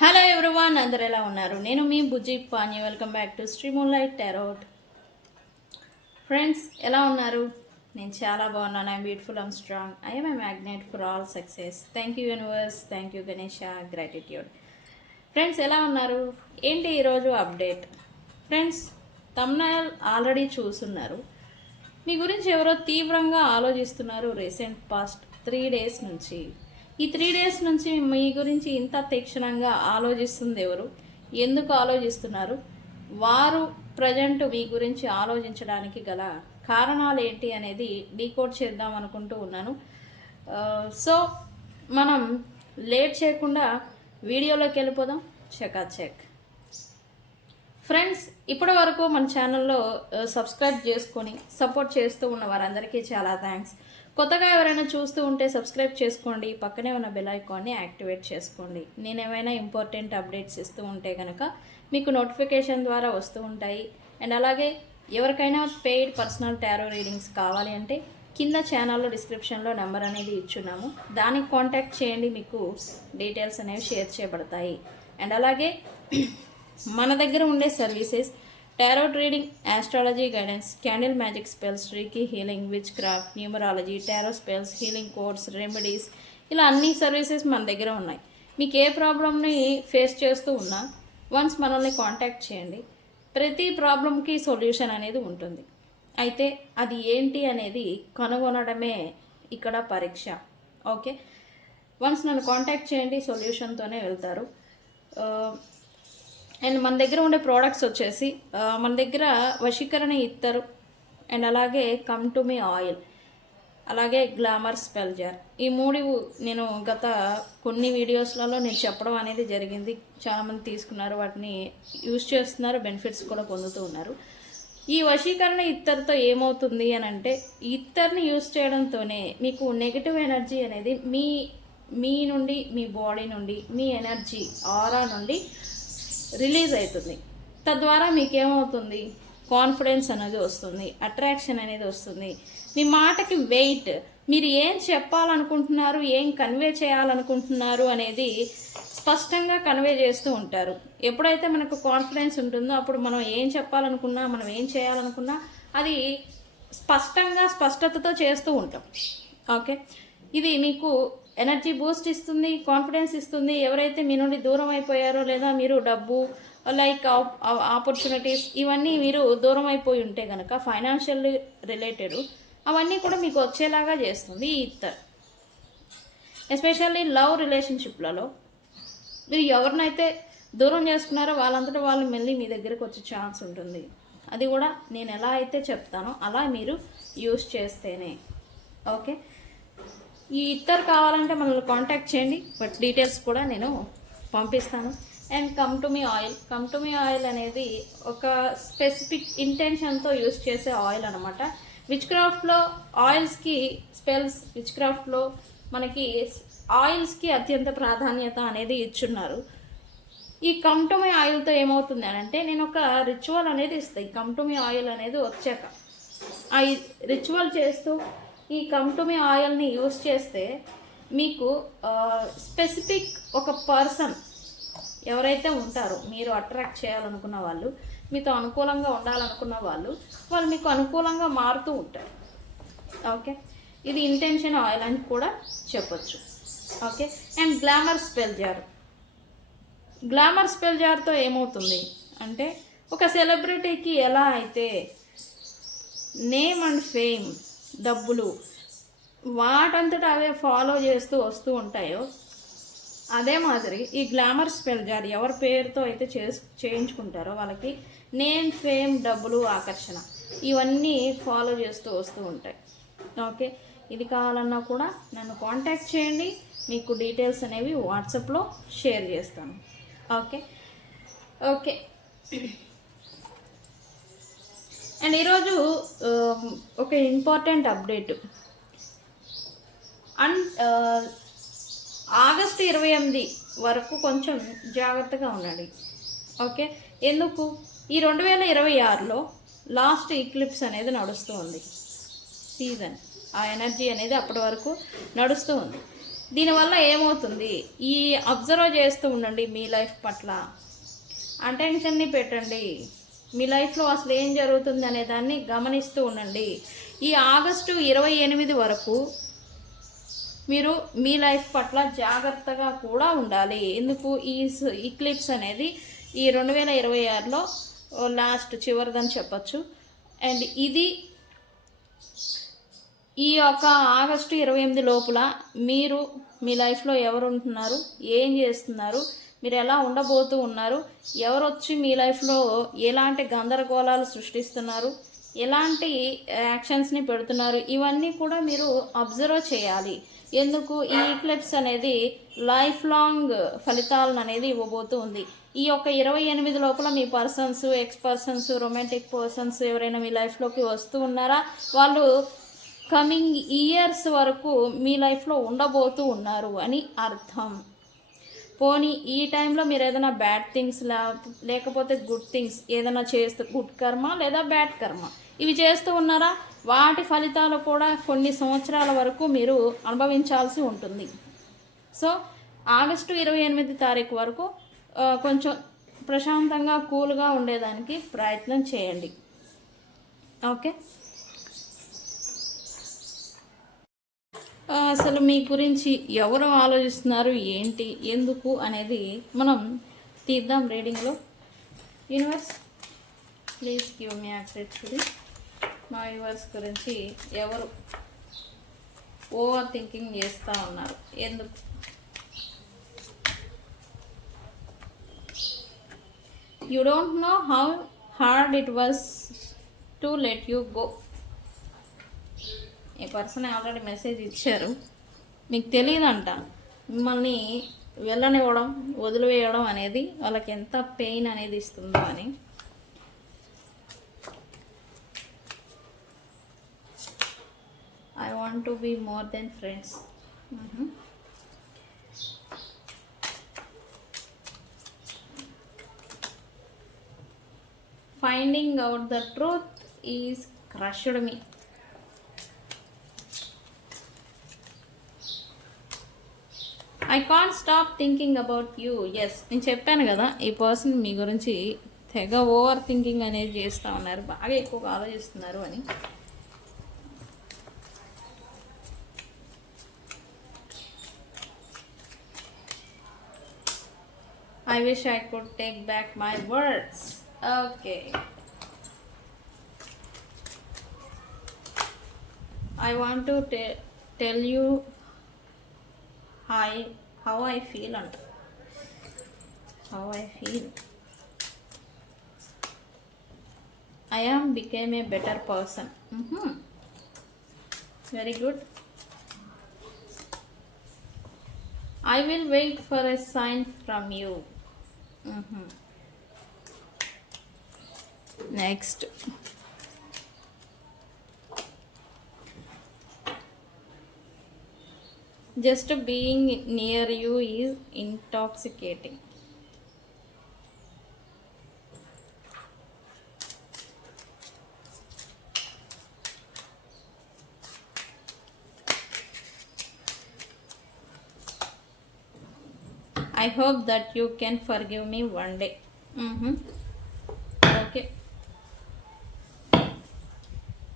Hello everyone, అందరు ఎలా ఉన్నారు? నేను మీ Bujji Pani. Welcome back to Shri moonlight tarot. Friends, ఎలా ఉన్నారు? నేను చాలా బాగున్నాను. I'm beautiful, I'm strong, I'm a magnet for all success. Thank you universe, thank you Ganesha, gratitude. Friends, ఎలా ఉన్నారు? ఏంటి ఈరోజు అప్డేట్? ఫ్రెండ్స్, తమ్నైల్ ఆల్రెడీ చూస్తున్నారు. మీ గురించి ఎవరో తీవ్రంగా ఆలోచిస్తున్నారు రీసెంట్ పాస్ట్ 3 days నుంచి. ఈ 3 days నుంచి మీ గురించి ఇంత తీక్షణంగా ఆలోచిస్తుంది ఎవరు? ఎందుకు ఆలోచిస్తున్నారు? వారు ప్రజెంట్ మీ గురించి ఆలోచించడానికి గల కారణాలు ఏంటి అనేది డీకోడ్ చేద్దాం అనుకుంటూ ఉన్నాను. సో మనం లేట్ చేయకుండా వీడియోలోకి వెళ్ళిపోదాం. చెక్. ఫ్రెండ్స్, ఇప్పటి వరకు మన ఛానల్లో సబ్స్క్రైబ్ చేసుకొని సపోర్ట్ చేస్తూ ఉన్న వారందరికీ చాలా థ్యాంక్స్. కొత్తగా ఎవరైనా చూస్తూ ఉంటే సబ్స్క్రైబ్ చేసుకోండి, పక్కనే ఉన్న బెల్ ఐకాన్ని యాక్టివేట్ చేసుకోండి. నేను ఏమైనా ఇంపార్టెంట్ అప్డేట్స్ ఇస్తూ ఉంటే కనుక మీకు నోటిఫికేషన్ ద్వారా వస్తూ ఉంటాయి. అండ్ అలాగే ఎవరికైనా పెయిడ్ పర్సనల్ టారో రీడింగ్స్ కావాలి అంటే కింద ఛానల్లో డిస్క్రిప్షన్లో నెంబర్ అనేది ఇచ్చున్నాము, దానికి కాంటాక్ట్ చేయండి, మీకు డీటెయిల్స్ అనేవి షేర్ చేయబడతాయి. అండ్ అలాగే మన దగ్గర ఉండే services tarot reading, astrology guidance, candle magic spells, reiki healing, which craft, numerology, tarot spells, healing codes, remedies, ఇలా అన్ని సర్వీసెస్ మన దగ్గర ఉన్నాయి. మీకు ఏ ప్రాబ్లమ్ని ఫేస్ చేస్తూ ఉన్నా వన్స్ మనల్ని కాంటాక్ట్ చేయండి. ప్రతి ప్రాబ్లంకి సొల్యూషన్ అనేది ఉంటుంది. అయితే అది ఏంటి అనేది కనుగొనడమే ఇక్కడ పరీక్ష. ఓకే, వన్స్ నన్ను కాంటాక్ట్ చేయండి, సొల్యూషన్తోనే వెళ్తారు. అండ్ మన దగ్గర ఉండే ప్రోడక్ట్స్ వచ్చేసి మన దగ్గర వశీకరణ ఇత్తరు, అండ్ అలాగే కమ్ టు మీ ఆయిల్, అలాగే గ్లామర్ స్పెల్ జార్. ఈ 3 నేను గత కొన్ని వీడియోస్లలో నేను చెప్పడం అనేది జరిగింది. చాలామంది తీసుకున్నారు, వాటిని యూజ్ చేస్తున్నారు, బెనిఫిట్స్ కూడా పొందుతూ ఉన్నారు. ఈ వశీకరణ ఇత్తర్తో ఏమవుతుంది అని అంటే, ఇత్తర్ని యూజ్ చేయడంతోనే మీకు నెగిటివ్ ఎనర్జీ అనేది మీ నుండి, మీ బాడీ నుండి, మీ ఎనర్జీ ఆరా నుండి రిలీజ్ అవుతుంది. తద్వారా మీకేమవుతుంది? కాన్ఫిడెన్స్ అనేది వస్తుంది, అట్రాక్షన్ అనేది వస్తుంది, మీ మాటకి వెయిట్, మీరు ఏం చెప్పాలనుకుంటున్నారు, ఏం కన్వే చేయాలనుకుంటున్నారు అనేది స్పష్టంగా కన్వే చేస్తూ ఉంటారు. ఎప్పుడైతే మనకు కాన్ఫిడెన్స్ ఉంటుందో అప్పుడు మనం ఏం చెప్పాలనుకున్నా, మనం ఏం చేయాలనుకున్నా అది స్పష్టతతో చేస్తూ ఉంటాం. ఓకే, ఇది మీకు ఎనర్జీ బూస్ట్ ఇస్తుంది, కాన్ఫిడెన్స్ ఇస్తుంది. ఎవరైతే మీ నుండి దూరం అయిపోయారో, లేదా మీరు డబ్బు, లైక్ ఆపర్చునిటీస్, ఇవన్నీ మీరు దూరం అయిపోయి ఉంటే కనుక ఫైనాన్షియల్ రిలేటెడ్ అవన్నీ కూడా మీకు వచ్చేలాగా చేస్తుంది ఈ ఇత్తర్. ఎస్పెషల్లీ లవ్ రిలేషన్షిప్లలో మీరు ఎవరినైతే దూరం చేసుకున్నారో వాళ్ళంతటా వాళ్ళు మళ్ళీ మీ దగ్గరకు వచ్చే ఛాన్స్ ఉంటుంది. అది కూడా నేను ఎలా అయితే చెప్తానో అలా మీరు యూస్ చేస్తేనే. ఓకే, ఈ ఇత్తర్ కావాలంటే మనల్ని కాంటాక్ట్ చేయండి, బట్ డీటెయిల్స్ కూడా నేను పంపిస్తాను. And come to me oil అనేది ఒక స్పెసిఫిక్ ఇంటెన్షన్తో యూస్ చేసే ఆయిల్ అనమాట. విచ్ క్రాఫ్ట్లో ఆయిల్స్కి స్పెల్స్, విచ్ క్రాఫ్ట్లో మనకి ఆయిల్స్కి అత్యంత ప్రాధాన్యత అనేది ఇచ్చున్నారు. ఈ కమ్ టు మీ ఆయిల్తో ఏమవుతుంది అని అంటే, నేను ఒక రిచువల్ అనేది ఇస్తాను. ఈ కమ్ టు మీ ఆయిల్ అనేది వచ్చాక ఆ రిచువల్ చేస్తూ ఈ కమ్ టు మీ ఆయిల్ని యూస్ చేస్తే మీకు స్పెసిఫిక్ ఒక పర్సన్ ఎవరైతే ఉంటారో, మీరు అట్రాక్ట్ చేయాలనుకున్న వాళ్ళు, మీతో అనుకూలంగా ఉండాలనుకున్న వాళ్ళు మీకు అనుకూలంగా మారుతూ ఉంటారు. ఓకే, ఇది ఇంటెన్షన్ ఆయిల్ అని కూడా చెప్పొచ్చు. ఓకే, అండ్ గ్లామర్ స్పెల్ జార్తో ఏమవుతుంది అంటే, ఒక సెలబ్రిటీకి ఎలా అయితే నేమ్ అండ్ ఫేమ్, డబ్బులు వాటంతటా అవే ఫాలో చేస్తూ వస్తూ ఉంటాయో, అదే మాదిరి ఈ గ్లామర్ స్పెల్ జార్ ఎవరి పేరుతో అయితే చేయించుకుంటారో వాళ్ళకి నేమ్, ఫేమ్, డబ్బులు, ఆకర్షణ ఇవన్నీ ఫాలో చేస్తూ వస్తూ ఉంటాయి. ఓకే, ఇది కావాలన్నా కూడా నన్ను కాంటాక్ట్ చేయండి, మీకు డీటెయిల్స్ అనేవి వాట్సాప్లో షేర్ చేస్తాను. ఓకే. అండ్ ఈరోజు ఒక ఇంపార్టెంట్ అప్డేట్. ఆగస్టు 28 వరకు కొంచెం జాగ్రత్తగా ఉండండి. ఓకే, ఎందుకు? ఈ 2026లో లాస్ట్ ఈక్లిప్స్ అనేది నడుస్తూ ఉంది, సీజన్, ఆ ఎనర్జీ అనేది అప్పటి వరకు నడుస్తూ ఉంది. దీనివల్ల ఏమవుతుంది, ఈ అబ్జర్వ్ చేస్తూ ఉండండి మీ లైఫ్ పట్ల, అటెన్షన్ని పెట్టండి, మీ లైఫ్లో అసలు ఏం జరుగుతుంది అనే దాన్ని గమనిస్తూ ఉండండి. ఈ ఆగస్టు 28 వరకు మీరు మీ లైఫ్ పట్ల జాగ్రత్తగా కూడా ఉండాలి. ఎందుకు, ఈ ఇక్లిప్స్ అనేది ఈ 2026లో లాస్ట్ చివరిదని చెప్పచ్చు. అండ్ ఇది ఈ యొక్క ఆగస్టు 28 లోపల మీరు మీ లైఫ్లో ఎవరు ఉంటున్నారు, ఏం చేస్తున్నారు, మీరు ఎలా ఉండబోతూ ఉన్నారు, ఎవరు వచ్చి మీ లైఫ్లో ఎలాంటి గందరగోళాలు సృష్టిస్తున్నారు, ఎలాంటి యాక్షన్స్ని పెడుతున్నారు, ఇవన్నీ కూడా మీరు అబ్జర్వ్ చేయాలి. ఎందుకు, ఈ ఈక్లిప్స్ అనేది లైఫ్ లాంగ్ ఫలితాలను అనేది ఇవ్వబోతూ ఉంది. ఈ యొక్క 28 లోపల మీ persons, ex persons, romantic persons ఎవరైనా మీ లైఫ్లోకి వస్తూ ఉన్నారా, వాళ్ళు కమింగ్ ఇయర్స్ వరకు మీ లైఫ్లో ఉండబోతూ ఉన్నారు అని అర్థం. పోనీ ఈ టైంలో మీరు ఏదైనా బ్యాడ్ థింగ్స్ లేకపోతే గుడ్ థింగ్స్ ఏదైనా చేస్తూ, గుడ్ కర్మ లేదా బ్యాడ్ కర్మ ఇవి చేస్తూ ఉన్నారా, వాటి ఫలితాలు కూడా కొన్ని సంవత్సరాల వరకు మీరు అనుభవించాల్సి ఉంటుంది. సో ఆగస్టు 28 తారీఖు వరకు కొంచెం ప్రశాంతంగా కూల్గా ఉండేదానికి ప్రయత్నం చేయండి. ఓకే, అసలు మీ గురించి ఎవరు ఆలోచిస్తున్నారు, ఏంటి, ఎందుకు అనేది మనం తీద్దాం రీడింగ్లో. Universe please give me access to this. మా యూనివర్స్ గురించి ఎవరు ఓవర్ థింకింగ్ చేస్తూ ఉన్నారు, ఎందుకు? You don't know how hard it was to let you go. ఈ పర్సన్ ఆల్రెడీ మెసేజ్ ఇచ్చారు, మీకు తెలియదంట మిమ్మల్ని వెళ్ళనివ్వడం, వదిలివేయడం అనేది వాళ్ళకి ఎంత పెయిన్ అనేది ఇస్తుందో అని. I want to be more than friends. Finding out the truth is crushed me. I can't stop thinking about you. Yes, నేను చెప్పాను కదా, ఈ పర్సన్ మీ గురించి తెగ ఓవర్ థింకింగ్ అనేది చేస్తూ ఉన్నారు, బాగా ఎక్కువగా ఆలోచిస్తున్నారు అని. I wish I could take back my words. Okay. I want to tell you how I feel and how I feel. I am became a better person. Very good. I will wait for a sign from you. Next. Just being near you is intoxicating. I hope that you can forgive me one day. Okay.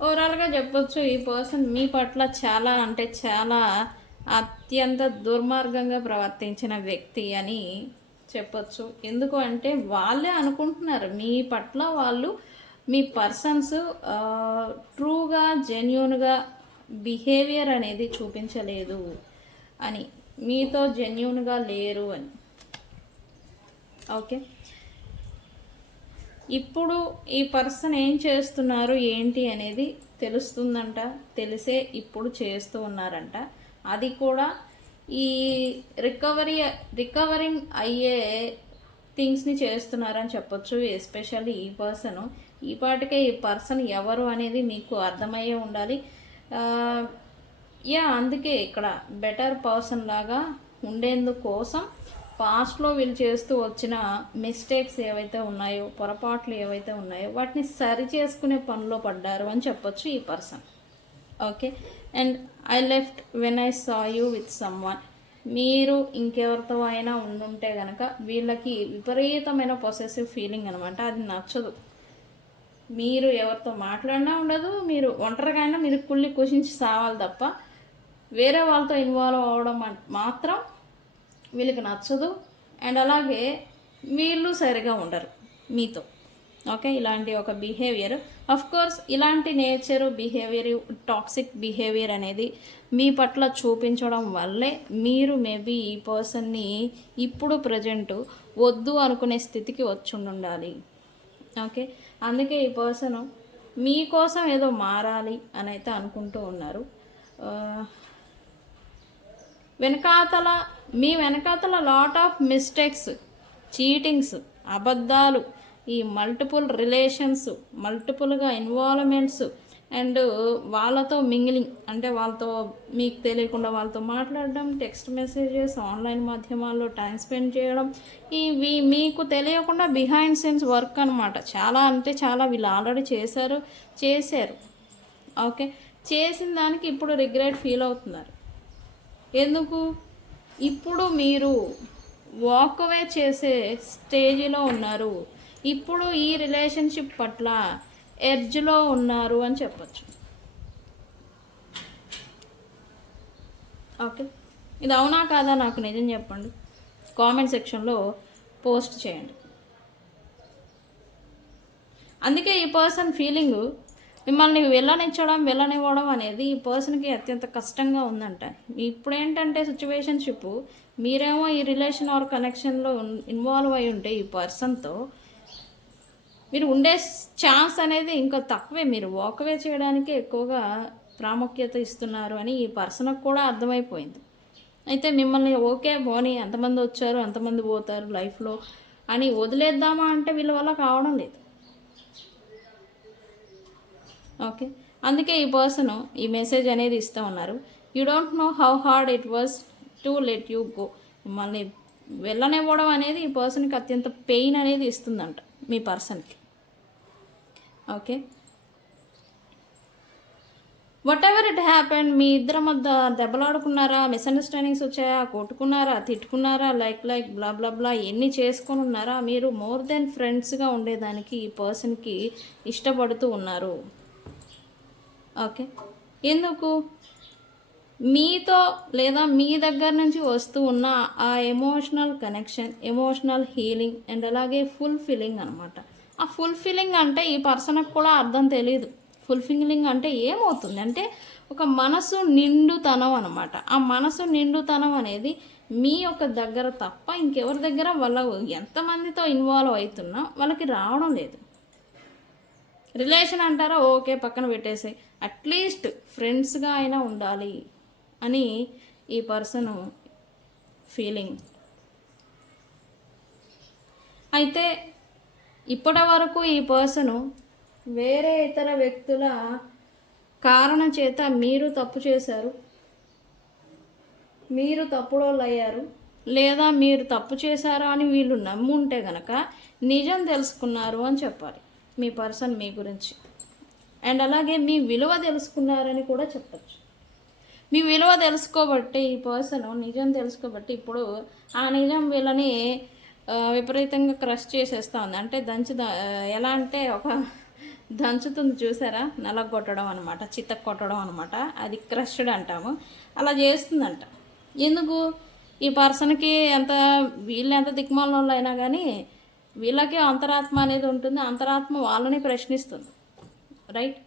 ఓవరాల్గా చెప్పొచ్చు, ఈ person మీ పట్ల చాలా అంటే చాలా అత్యంత దుర్మార్గంగా ప్రవర్తించిన వ్యక్తి అని చెప్పొచ్చు. ఎందుకు అంటే వాళ్ళే అనుకుంటున్నారు మీ పట్ల, వాళ్ళు మీ పర్సన్స్ ట్రూగా జెన్యూన్గా బిహేవియర్ అనేది చూపించలేదు అని, మీతో జెన్యూన్గా లేరు అని. ఓకే, ఇప్పుడు ఈ పర్సన్ ఏం చేస్తున్నారు ఏంటి అనేది తెలుస్తుందంట, తెలిసే ఇప్పుడు చేస్తూ ఉన్నారంట. అది కూడా ఈ రికవరింగ్ అయ్యే థింగ్స్ని చేస్తున్నారని చెప్పొచ్చు. ఎస్పెషల్లీ ఈ పర్సన్, ఈ పాటికే ఈ పర్సన్ ఎవరు అనేది మీకు అర్థమయ్యే ఉండాలి. అందుకే ఇక్కడ బెటర్ పర్సన్ లాగా ఉండేందుకోసం పాస్ట్లో వీళ్ళు చేస్తూ వచ్చిన మిస్టేక్స్ ఏవైతే ఉన్నాయో, పొరపాట్లు ఏవైతే ఉన్నాయో వాటిని సరి చేసుకునే పనిలో పడ్డారు అని చెప్పొచ్చు ఈ person. Okay, and I left when I saw you with someone. మీరు ఇంకెవరితో అయినా ఉండుంటే కనుక వీళ్ళకి విపరీతమైన పొసెసివ్ ఫీలింగ్ అనమాట. అది నచ్చదు. మీరు ఎవరితో మాట్లాడినా ఉండదు, మీరు ఒంటరిగా అయినా మీరు కుళ్ళి కుషించి సావాలి తప్ప వేరే వాళ్ళతో ఇన్వాల్వ్ అవ్వడం మాత్రం వీళ్ళకి నచ్చదు. అండ్ అలాగే వీళ్ళు సరిగా ఉండరు మీతో. ఓకే, ఇలాంటి ఒక బిహేవియర్, కోర్స్ ఇలాంటి నేచరు బిహేవియర్, టాక్సిక్ బిహేవియర్ అనేది మీ పట్ల చూపించడం వల్లే మీరు మేబీ ఈ పర్సన్ని ఇప్పుడు ప్రజెంట్ వద్దు అనుకునే స్థితికి వచ్చి ఉండాలి. ఓకే, అందుకే ఈ పర్సన్ మీకోసం ఏదో మారాలి అని అయితే అనుకుంటూ ఉన్నారు. మీ వెనకాతల లాట్ ఆఫ్ మిస్టేక్స్, చీటింగ్స్, అబద్ధాలు, ఈ మల్టిపుల్ రిలేషన్స్, మల్టిపుల్గా ఇన్వాల్వ్మెంట్స్ అండ్ వాళ్ళతో మింగిలింగ్, అంటే వాళ్ళతో మీకు తెలియకుండా వాళ్ళతో మాట్లాడడం, టెక్స్ట్ మెసేజెస్, ఆన్లైన్ మాధ్యమాల్లో టైం స్పెండ్ చేయడం, ఇవి మీకు తెలియకుండా బిహైండ్ సీన్స్ వర్క్ అనమాట. చాలా అంటే చాలా వీళ్ళు ఆల్రెడీ చేశారు. ఓకే, చేసిన దానికి ఇప్పుడు రిగ్రెట్ ఫీల్ అవుతున్నారు. ఎందుకు? ఇప్పుడు మీరు వాకవే చేసే స్టేజ్లో ఉన్నారు. ఇప్పుడు ఈ రిలేషన్షిప్ పట్ల ఎడ్జ్లో ఉన్నారు అని చెప్పచ్చు. ఓకే, ఇది అవునా కాదా నాకు నిజం చెప్పండి, కామెంట్ సెక్షన్లో పోస్ట్ చేయండి. అందుకే ఈ పర్సన్ ఫీలింగు మిమ్మల్ని వెళ్ళనివ్వడం అనేది ఈ పర్సన్కి అత్యంత కష్టంగా ఉందంట. ఇప్పుడు ఏంటంటే సిచ్యువేషన్షిప్, మీరేమో ఈ రిలేషన్ ఆర్ కనెక్షన్లో ఇన్వాల్వ్ అయి ఉంటే ఈ పర్సన్తో మీరు ఉండే ఛాన్స్ అనేది ఇంకా తక్కువే. మీరు వాకవే చేయడానికి ఎక్కువగా ప్రాముఖ్యత ఇస్తున్నారు అని ఈ పర్సన్కి కూడా అర్థమైపోయింది. అయితే మిమ్మల్ని ఓకే పోనీ, ఎంతమంది వచ్చారు అంతమంది పోతారు లైఫ్లో అని వదిలేద్దామా అంటే వీళ్ళ వల్ల కావడం లేదు. ఓకే, అందుకే ఈ పర్సన్ ఈ మెసేజ్ అనేది ఇస్తూ ఉన్నారు. You don't know how hard it was to let you go. మిమ్మల్ని వెళ్ళనివ్వడం అనేది ఈ పర్సన్కి అత్యంత పెయిన్ అనేది ఇస్తుందంట మీ పర్సన్కి. Okay, whatever it happened, మీ ఇద్దరి మధ్య దెబ్బలాడుకున్నారా, మిస్అండర్స్టాండింగ్స్ వచ్చాయా, కొట్టుకున్నారా, తిట్టుకున్నారా, లైక్ బ్లా బ్లా బ్లా ఎన్ని చేసుకొని ఉన్నారా, మీరు మోర్ దెన్ ఫ్రెండ్స్గా ఉండేదానికి ఈ పర్సన్కి ఇష్టపడుతూ ఉన్నారు. ఓకే, ఎందుకు? మీతో లేదా మీ దగ్గర నుంచి వస్తూ ఉన్న ఆ emotional connection, emotional healing and అలాగే ఫుల్ఫిల్లింగ్ అనమాట. ఆ ఫుల్ఫిల్లింగ్ అంటే ఈ పర్సన్కి కూడా అర్థం తెలియదు. ఫుల్ఫిల్లింగ్ అంటే ఏమవుతుంది అంటే ఒక మనసు నిండుతనం అనమాట. ఆ మనసు నిండుతనం అనేది మీ యొక్క దగ్గర తప్ప ఇంకెవరి దగ్గర వాళ్ళ ఎంతమందితో ఇన్వాల్వ్ అవుతున్నా వాళ్ళకి రావడం లేదు. రిలేషన్ అంటారా, ఓకే పక్కన పెట్టేసి అట్లీస్ట్ ఫ్రెండ్స్గా అయినా ఉండాలి అని ఈ పర్సన్ ఫీలింగ్. అయితే ఇప్పటి వరకు ఈ పర్సను వేరే ఇతర వ్యక్తుల కారణం చేత మీరు తప్పు చేశారు, మీరు తప్పుడోళ్ళు అయ్యారు, లేదా మీరు తప్పు చేశారా అని వీళ్ళు నమ్ముంటే గనక నిజం తెలుసుకున్నారు అని చెప్పాలి మీ పర్సన్ మీ గురించి. అండ్ అలాగే మీ విలువ తెలుసుకున్నారని కూడా చెప్పచ్చు. మీ విలువ తెలుసుకోబట్టి ఈ పర్సన్ నిజం తెలుసుకోబట్టి ఇప్పుడు ఆ నిజం వీళ్ళని విపరీతంగా క్రష్ చేసేస్తూ ఉంది. అంటే ఎలా అంటే ఒక దంచుతుంది చూసారా, నలగొట్టడం అనమాట, చితక్ కొట్టడం అనమాట, అది క్రష్డ్ అంటాము. అలా చేస్తుందంట. ఎందుకు? ఈ పర్సన్కి వీళ్ళు ఎంత దిక్మాలలో అయినా కానీ వీళ్ళకి అంతరాత్మ అనేది ఉంటుంది. అంతరాత్మ వాళ్ళని ప్రశ్నిస్తుంది, రైట్?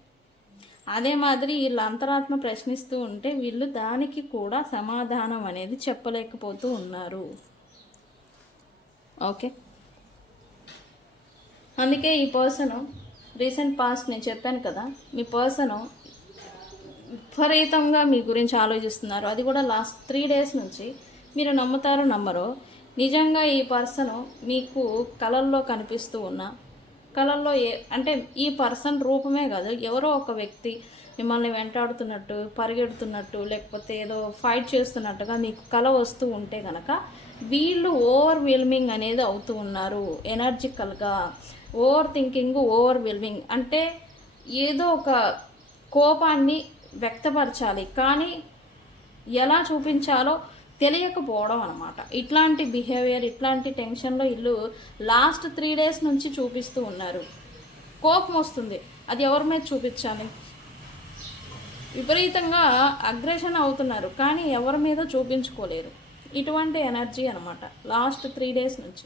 అదే మాదిరి వీళ్ళ అంతరాత్మ ప్రశ్నిస్తూ ఉంటే వీళ్ళు దానికి కూడా సమాధానం అనేది చెప్పలేకపోతూ ఉన్నారు. ఓకే, అందుకే ఈ పర్సను రీసెంట్ పాస్ట్ నేను చెప్పాను కదా, మీ పర్సను విపరీతంగా మీ గురించి ఆలోచిస్తున్నారు. అది కూడా లాస్ట్ 3 days నుంచి. మీరు నమ్ముతారో నమ్మరో, నిజంగా ఈ పర్సను మీకు కళల్లో కనిపిస్తూ ఉన్నా, కళల్లో అంటే ఈ పర్సన్ రూపమే కాదు, ఎవరో ఒక వ్యక్తి మిమ్మల్ని వెంటాడుతున్నట్టు, పరిగెడుతున్నట్టు, లేకపోతే ఏదో ఫైట్ చేస్తున్నట్టుగా మీకు కళ వస్తూ ఉంటే కనుక వీళ్ళు ఓవర్వెల్మింగ్ అనేది అవుతూ ఉన్నారు. ఎనర్జికల్గా ఓవర్ థింకింగ్, ఓవర్వెల్మింగ్ అంటే ఏదో ఒక కోపాన్ని వ్యక్తపరచాలి కానీ ఎలా చూపించాలో తెలియకపోవడం అనమాట. ఇట్లాంటి బిహేవియర్, ఇట్లాంటి టెన్షన్లో వీళ్ళు లాస్ట్ 3 days నుంచి చూపిస్తూ ఉన్నారు. కోపం వస్తుంది, అది ఎవరి మీద చూపించాలి, విపరీతంగా అగ్రెషన్ అవుతున్నారు, కానీ ఎవరి మీద చూపించుకోలేరు. ఇటువంటి ఎనర్జీ అనమాట లాస్ట్ 3 days నుంచి.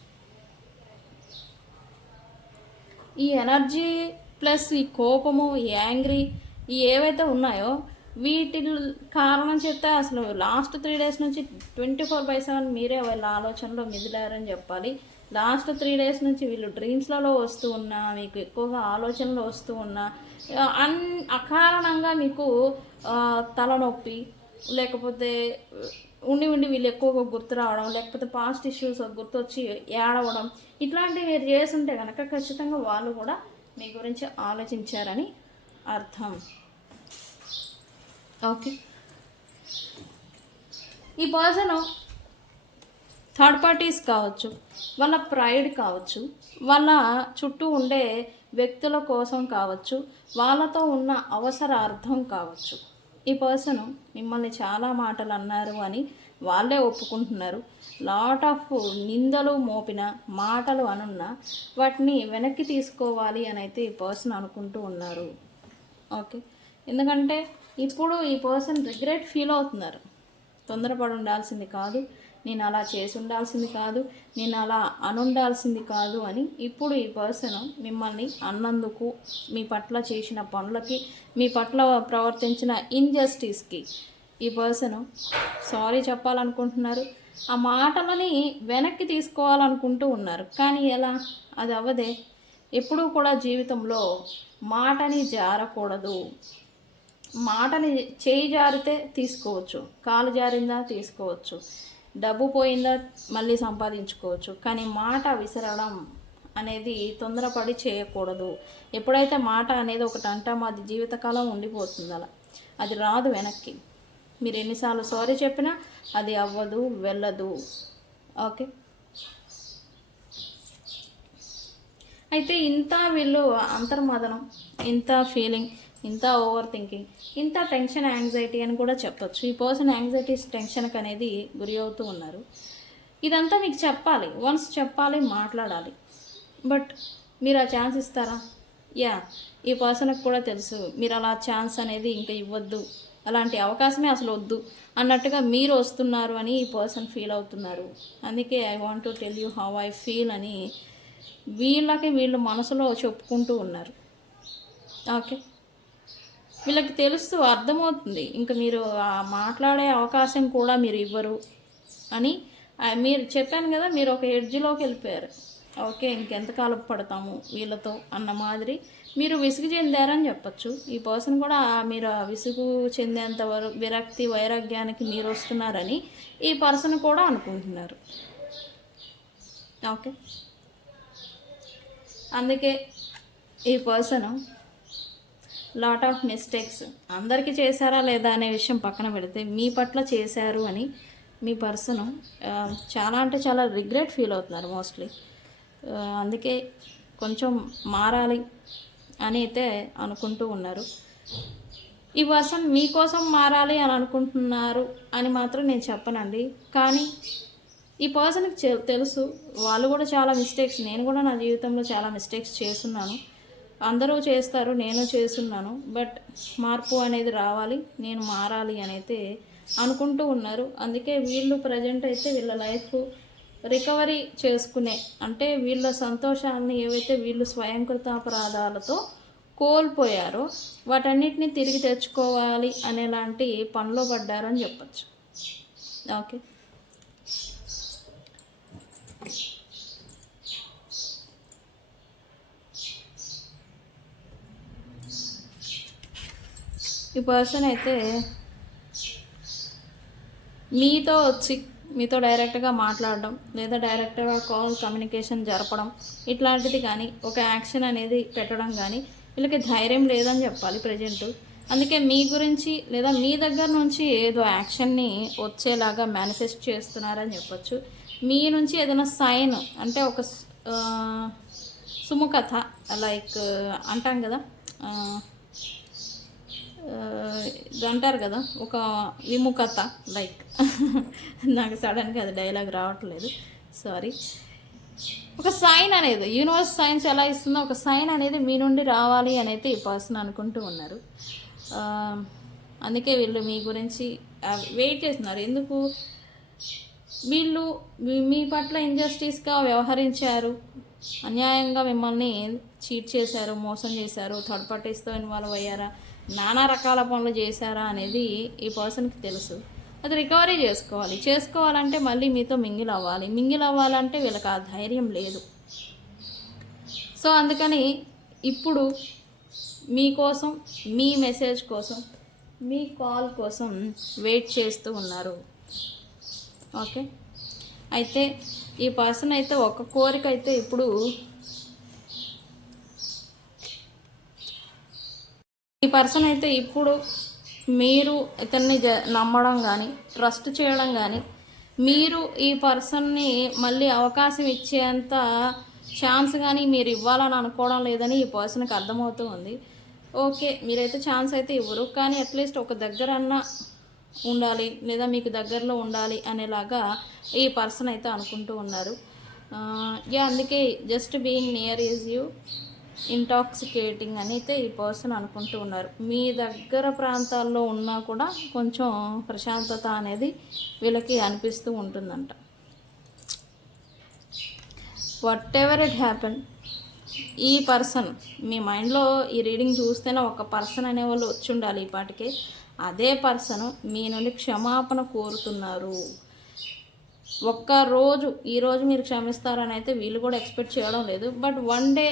ఈ ఎనర్జీ ప్లస్ ఈ కోపము, ఈ యాంగ్రీ, ఈ ఏవైతే ఉన్నాయో వీటి కారణం చేస్తే అసలు లాస్ట్ 3 days నుంచి 24/7 మీరే వాళ్ళ ఆలోచనలో మిదిలారని చెప్పాలి. లాస్ట్ 3 days నుంచి వీళ్ళు డ్రీమ్స్లలో వస్తూ ఉన్నా, మీకు ఎక్కువగా ఆలోచనలు వస్తూ ఉన్నా, అకారణంగా మీకు తలనొప్పి, లేకపోతే ఉండి వీళ్ళు ఎక్కువగా గుర్తు రావడం, లేకపోతే పాస్ట్ ఇష్యూస్ గుర్తొచ్చి ఏడవడం, ఇట్లాంటివి మీరు చేస్తుంటే కనుక ఖచ్చితంగా వాళ్ళు కూడా మీ గురించి ఆలోచించారని అర్థం. ఓకే, ఈ పర్సన్ థర్డ్ పార్టీస్ కావచ్చు, వాళ్ళ ప్రైడ్ కావచ్చు, వాళ్ళ చుట్టూ ఉండే వ్యక్తుల కోసం కావచ్చు, వాళ్ళతో ఉన్న అవసరార్థం కావచ్చు, ఈ పర్సన్ మిమ్మల్ని చాలా మాటలు అన్నారు అని వాళ్ళే ఒప్పుకుంటున్నారు. లాట్ ఆఫ్ నిందలు మోపిన మాటలు అనున్నా వాటిని వెనక్కి తీసుకోవాలి అని అయితే ఈ పర్సన్ అనుకుంటూ ఉన్నారు. ఓకే, ఎందుకంటే ఇప్పుడు ఈ పర్సన్ రిగ్రెట్ ఫీల్ అవుతున్నారు. తొందరపడి ఉండాల్సింది కాదు, నేను అలా చేసి ఉండాల్సింది కాదు, నేను అలా అనుండాల్సింది కాదు అని ఇప్పుడు ఈ పర్సన్ మిమ్మల్ని అన్నందుకు, మీ పట్ల చేసిన పనులకి, మీ పట్ల ప్రవర్తించిన ఇంజస్టిస్కి ఈ పర్సన్ సారీ చెప్పాలనుకుంటున్నారు. ఆ మాటలని వెనక్కి తీసుకోవాలనుకుంటూ ఉన్నారు, కానీ ఎలా, అది అవ్వదే. ఎప్పుడూ కూడా జీవితంలో మాటని జారకూడదు. మాటని చేయి జారితే తీసుకోవచ్చు, కాలు జారిందా తీసుకోవచ్చు, డబ్బు పోయిందా మళ్ళీ సంపాదించుకోవచ్చు, కానీ మాట విసరడం అనేది తొందరపడి చేయకూడదు. ఎప్పుడైతే మాట అనేది ఒకటి అంటామో అది జీవితకాలం ఉండిపోతుంది, అలా అది రాదు వెనక్కి. మీరు ఎన్నిసార్లు సారీ చెప్పినా అది అవ్వదు, వెళ్ళదు. ఓకే, అయితే ఇంత వీళ్ళు అంతర్మదనం, ఇంత ఫీలింగ్, ఇంత ఓవర్ థింకింగ్, ఇంత టెన్షన్, యాంగ్జైటీ అని కూడా చెప్పచ్చు. ఈ పర్సన్ యాంగ్జైటీ, టెన్షన్కి అనేది గురి అవుతూ ఉన్నారు. ఇదంతా మీకు చెప్పాలి, వన్స్ చెప్పాలి, మాట్లాడాలి. బట్ మీరు ఆ ఛాన్స్ ఇస్తారా? యా, ఈ పర్సన్కి కూడా తెలుసు మీరు అలా ఛాన్స్ అనేది ఇంకా ఇవ్వద్దు, అలాంటి అవకాశమే అసలు వద్దు అన్నట్టుగా మీరు వస్తున్నారు అని ఈ పర్సన్ ఫీల్ అవుతున్నారు. అందుకే I want to tell you how I feel అని వీళ్ళు మనసులో చెప్పుకుంటూ ఉన్నారు. ఓకే, వీళ్ళకి తెలుస్తూ అర్థమవుతుంది ఇంకా మీరు మాట్లాడే అవకాశం కూడా మీరు ఇవ్వరు అని. మీరు చెప్పాను కదా, మీరు ఒక ఎడ్జ్లోకి వెళ్ళిపోయారు. ఓకే, ఇంకెంతకాలం పడతాము వీళ్ళతో అన్న మాదిరి మీరు విసుగు చెందారని చెప్పచ్చు. ఈ పర్సన్ కూడా మీరు విసుగు చెందేంత వరకు విరక్తి, వైరాగ్యానికి మీరు వస్తున్నారని ఈ పర్సన్ కూడా అనుకుంటున్నారు. ఓకే, అందుకే ఈ పర్సన్ లాట్ ఆఫ్ మిస్టేక్స్ అందరికీ చేశారా లేదా అనే విషయం పక్కన పెడితే మీ పట్ల చేశారు అని మీ పర్సన్ చాలా అంటే చాలా రిగ్రెట్ ఫీల్ అవుతున్నారు మోస్ట్లీ. అందుకే కొంచెం మారాలి అని అయితే అనుకుంటూ ఉన్నారు. ఈ పర్సన్ మీకోసం మారాలి అని అనుకుంటున్నారు అని మాత్రం నేను చెప్పనండి, కానీ ఈ పర్సన్కి తెలుసు వాళ్ళు కూడా చాలా మిస్టేక్స్, నేను కూడా నా జీవితంలో చాలా మిస్టేక్స్ చేస్తున్నాను, అందరూ చేస్తారు, నేను చేస్తున్నాను. బట్ మార్పు అనేది రావాలి, నేను మారాలి అని అయితే అనుకుంటూ ఉన్నారు. అందుకే వీళ్ళు ప్రజెంట్ అయితే వీళ్ళ లైఫ్ రికవరీ చేసుకునే, అంటే వీళ్ళ సంతోషాన్ని ఏవైతే వీళ్ళు స్వయంకృతాపరాధాలతో కోల్పోయారో వాటన్నిటిని తిరిగి తెచ్చుకోవాలి అనేలాంటి పనిలో పడ్డారని చెప్పచ్చు. ఓకే, ఈ పర్సన్ అయితే మీతో వచ్చి మీతో డైరెక్ట్గా మాట్లాడడం లేదా డైరెక్ట్గా కాల్ కమ్యూనికేషన్ జరపడం ఇట్లాంటిది కానీ ఒక యాక్షన్ అనేది పెట్టడం కానీ వీళ్ళకి ధైర్యం లేదని చెప్పాలి ప్రజెంట్. అందుకే మీ గురించి లేదా మీ దగ్గర నుంచి ఏదో యాక్షన్ని వచ్చేలాగా మేనిఫెస్ట్ చేస్తున్నారని చెప్పచ్చు. మీ నుంచి ఏదైనా సైన్ అంటే ఒక సుముఖత, లైక్ అంటాం కదా, ఇది అంటారు కదా ఒక విముఖత లైక్ నాకు సడన్గా అది డైలాగ్ రావట్లేదు, సారీ. ఒక సైన్ అనేది యూనివర్స్ సైన్స్ ఎలా ఇస్తుందో ఒక సైన్ అనేది మీ నుండి రావాలి అని అయితే ఈ పర్సన్ అనుకుంటూ ఉన్నారు. అందుకే వీళ్ళు మీ గురించి వెయిట్ చేస్తున్నారు. ఎందుకు వీళ్ళు మీ పట్ల ఇంజస్టిస్గా వ్యవహరించారు, అన్యాయంగా మిమ్మల్ని చీట్ చేశారు, మోసం చేశారు, థర్డ్ పార్టీస్తో ఇన్వాల్వ్ అయ్యారా, నానా రకాల పనులు చేశారా అనేది ఈ పర్సన్కి తెలుసు. అది రికవరీ చేసుకోవాలంటే మళ్ళీ మీతో మింగిల్ అవ్వాలంటే వీళ్ళకి ఆ ధైర్యం లేదు. సో అందుకని ఇప్పుడు మీకోసం, మీ మెసేజ్ కోసం, మీ కాల్ కోసం వెయిట్ చేస్తూ ఉన్నారు. ఓకే, అయితే ఈ పర్సన్ అయితే ఒక కోరిక అయితే ఇప్పుడు మీరు ఇతన్ని నమ్మడం కానీ ట్రస్ట్ చేయడం కానీ, మీరు ఈ పర్సన్ని మళ్ళీ అవకాశం ఇచ్చేంత ఛాన్స్ కానీ మీరు ఇవ్వాలని అనుకోవడం లేదని ఈ పర్సన్కి అర్థమవుతూ ఉంది. ఓకే, మీరైతే ఛాన్స్ అయితే ఇవ్వరు, కానీ అట్లీస్ట్ ఒక దగ్గరన్నా ఉండాలి లేదా మీకు దగ్గరలో ఉండాలి అనేలాగా ఈ పర్సన్ అయితే అనుకుంటూ ఉన్నారు. అందుకే just being near is you intoxicating అని అయితే ఈ పర్సన్ అనుకుంటూ ఉన్నారు. మీ దగ్గర ప్రాంతాల్లో ఉన్నా కూడా కొంచెం ప్రశాంతత అనేది వీళ్ళకి అనిపిస్తూ ఉంటుందంట. వాట్ ఎవర్ ఇట్ హ్యాపెన్, ఈ పర్సన్ మీ మైండ్లో ఈ రీడింగ్ చూస్తేనే ఒక పర్సన్ అనేవాళ్ళు వచ్చి ఉండాలి ఈ పాటికే. అదే పర్సన్ మీ నుండి క్షమాపణ కోరుతున్నారు. ఈరోజు మీరు క్షమిస్తారని అయితే వీళ్ళు కూడా ఎక్స్పెక్ట్ చేయడం లేదు. బట్ వన్ డే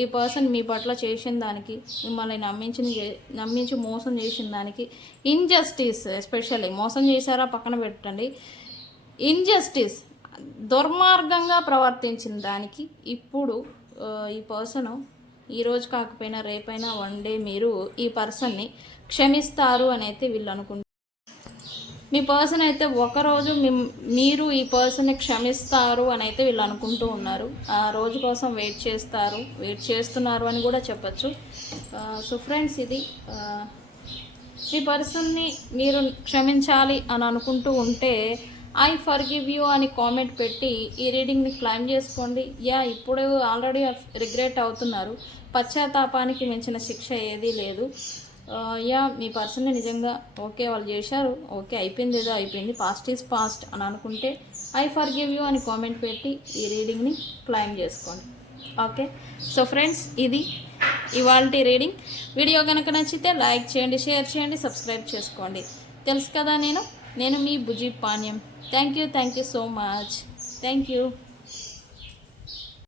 ఈ పర్సన్ మీ పట్ల చేసిన దానికి, మిమ్మల్ని నమ్మించి మోసం చేసిన దానికి, ఇన్జస్టిస్ ఎస్పెషల్లీ మోసం చేశారా పక్కన పెట్టండి, ఇన్జస్టిస్ దుర్మార్గంగా ప్రవర్తించిన దానికి ఇప్పుడు ఈ పర్సన్ ఈరోజు కాకపోయినా రేపైనా వన్ డే మీరు ఈ పర్సన్ని క్షమిస్తారు అని అయితే వీళ్ళు అనుకుంటారు. మీ పర్సన్ అయితే ఒకరోజు మీరు ఈ పర్సన్ని క్షమిస్తారు అని అయితే వీళ్ళు అనుకుంటూ ఉన్నారు. ఆ రోజు కోసం వెయిట్ చేస్తున్నారు అని కూడా చెప్పచ్చు. సో ఫ్రెండ్స్, ఇది మీ పర్సన్ని మీరు క్షమించాలి అని అనుకుంటూ ఉంటే ఐ ఫర్గివ్ యూ అని కామెంట్ పెట్టి ఈ రీడింగ్ని క్లైమ్ చేసుకోండి. ఇప్పుడు ఆల్రెడీ రిగ్రెట్ అవుతున్నారు. పశ్చాత్తాపానికి మించిన శిక్ష ఏదీ లేదు. మీ పర్సన్ని నిజంగా ఓకే వాళ్ళు చేశారు, ఓకే అయిపోయింది, ఏదో అయిపోయింది, పాస్ట్ ఈజ్ పాస్ట్ అని అనుకుంటే ఐ ఫర్గివ్ యూ అని కామెంట్ పెట్టి ఈ రీడింగ్ని క్లైమ్ చేసుకోండి. ఓకే, సో ఫ్రెండ్స్, ఇది ఇవాల్టి రీడింగ్. వీడియో కనుక నచ్చితే లైక్ చేయండి, షేర్ చేయండి, సబ్స్క్రైబ్ చేసుకోండి. తెలుసు కదా నేను మీ Buji Panyam. Thank you so much. Thank you.